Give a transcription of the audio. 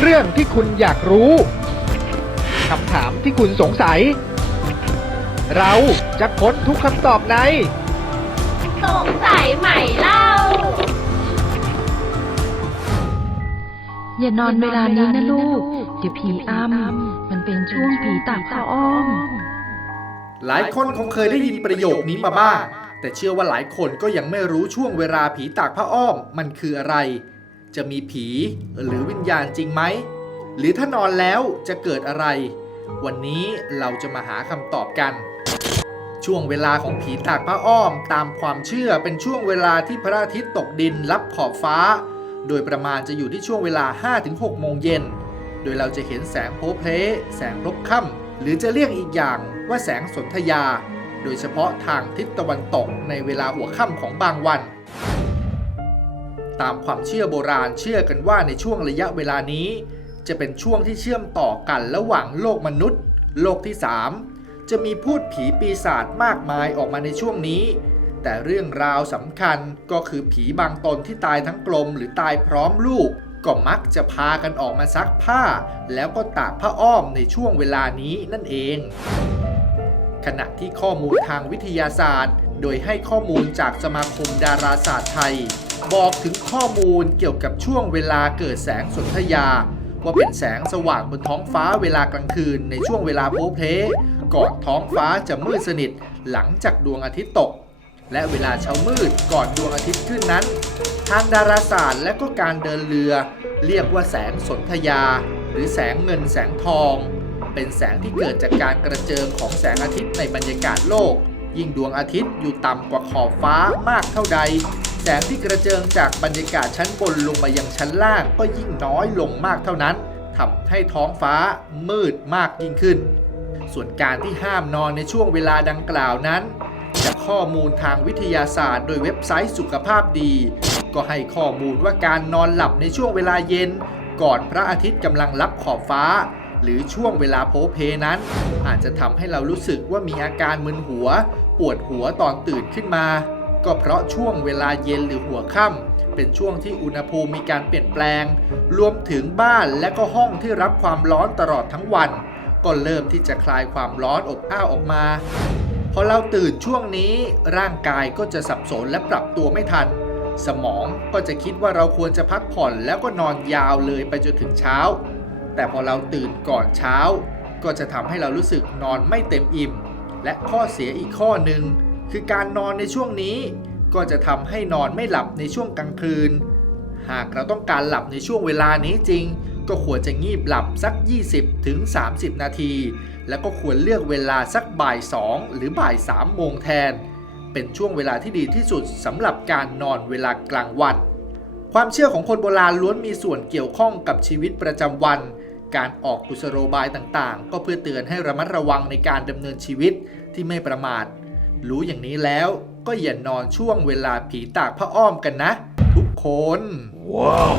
เรื่องที่คุณอยากรู้ คำถามที่คุณสงสัย เราจะค้นทุกคำตอบใน สงสัยใหม่เล่า อย่านอนเวลานี้นะลูก เดี๋ยวผีอ้ำมันเป็นช่วงผีตากผ้าอ้อม หลายคนคงเคยได้ยินประโยคนี้มาบ้าง แต่เชื่อว่าหลายคนก็ยังไม่รู้ช่วงเวลาผีตากผ้าอ้อมมันคืออะไร จะมีผีหรือวิญญาณจริงไหม หรือถ้านอนแล้วจะเกิดอะไร วันนี้เราจะมาหาคำตอบกัน ช่วงเวลาของผีตากผ้าอ้อมตามความเชื่อเป็นช่วงเวลาที่พระอาทิตย์ตกดินรับขอบฟ้า โดยประมาณจะอยู่ที่ช่วงเวลา 5-6 โมงเย็น โดยเราจะเห็นแสงโพเพลแสงพลบค่ำหรือจะเรียกอีกอย่างว่าแสงสนธยา โดยเฉพาะทางทิศตะวันตกในเวลาหัวค่ำของบางวัน ตามความเชื่อโบราณเชื่อกันว่าในช่วงระยะเวลานี้ จะเป็นช่วงที่เชื่อมต่อกันระหว่างโลกมนุษย์ โลกที่ 3 จะมีพูดผีปีศาจมากมายออกมาในช่วงนี้ แต่เรื่องราวสำคัญก็คือผีบางตนที่ตายทั้งกลมหรือตายพร้อมลูก ก็มักจะพากันออกมาซักผ้า แล้วก็ตากผ้าอ้อมในช่วงเวลานี้นั่นเอง ขณะที่ข้อมูลทางวิทยาศาสตร์ โดยให้ข้อมูลจากสมาคมดาราศาสตร์ไทย บอกถึงข้อมูลเกี่ยวกับช่วงเวลาเกิดแสงสนธยา ว่าเป็นแสงสว่างบนท้องฟ้าเวลากลางคืนในช่วงเวลาโพเพลก่อนท้องฟ้าจะมืดสนิทหลังจากดวงอาทิตย์ตก และเวลาเช้ามืดก่อนดวงอาทิตย์ขึ้นนั้น ทางดาราศาสตร์และก็การเดินเรือ เรียกว่าแสงสนธยา หรือแสงเงินแสงทอง เป็นแสงที่เกิดจากการกระเจิงของแสงอาทิตย์ในบรรยากาศโลก ยิ่งดวงอาทิตย์อยู่ต่ำกว่าขอบฟ้ามากเท่าใด แสงที่กระเจิงจากบรรยากาศชั้นบนลงมายังชั้นล่างก็ยิ่งน้อยลงมากเท่านั้นทำให้ท้องฟ้ามืดมากยิ่งขึ้น ส่วนการที่ห้ามนอนในช่วงเวลาดังกล่าวนั้น จากข้อมูลทางวิทยาศาสตร์ โดยเว็บไซต์สุขภาพดี ก็ให้ข้อมูลว่าการนอนหลับในช่วงเวลาเย็น ก่อนพระอาทิตย์กำลังรับขอบฟ้า หรือช่วงเวลาโพเพนั้น อาจจะทำให้เรารู้สึกว่ามีอาการมึนหัว ปวดหัวตอนตื่นขึ้นมา ก็เพราะช่วงเวลาเย็นหรือหัวค่ำเป็นช่วงที่อุณหภูมิมีการเปลี่ยนแปลง รวมถึงบ้านและก็ห้องที่รับความร้อนตลอดทั้งวัน ก็เริ่มที่จะคลายความร้อนอบอ้าวออกมาพอเราตื่นช่วงนี้ร่างกายก็จะสับสนและปรับตัวไม่ทัน สมองก็จะคิดว่าเราควรจะพักผ่อนแล้วก็นอนยาวเลยไปจนถึงเช้า แต่พอเราตื่นก่อนเช้า ก็จะทำให้เรารู้สึกนอนไม่เต็มอิ่ม และข้อเสียอีกข้อหนึ่ง คือการนอนในช่วงนี้ก็จะทำให้นอนไม่หลับในช่วงกลางคืน หากเราต้องการหลับในช่วงเวลานี้จริง ก็ควรจะงีบหลับสัก 20ถึง30นาที แล้วก็ควรเลือกเวลาสักบ่าย 2 หรือบ่าย3โมงแทน เป็นช่วงเวลาที่ดีที่สุดสำหรับการนอนเวลากลางวัน ความเชื่อของคนโบราณล้วนมีส่วนเกี่ยวข้องกับชีวิตประจำวัน การออกกุศโลบายต่างๆ ก็เพื่อเตือนให้ระมัดระวังในการดำเนินชีวิตที่ไม่ประมาท รู้อย่างนี้แล้วก็อย่านอนช่วงเวลาผีตากพระอ้อมกันนะ ทุกคน ว้าว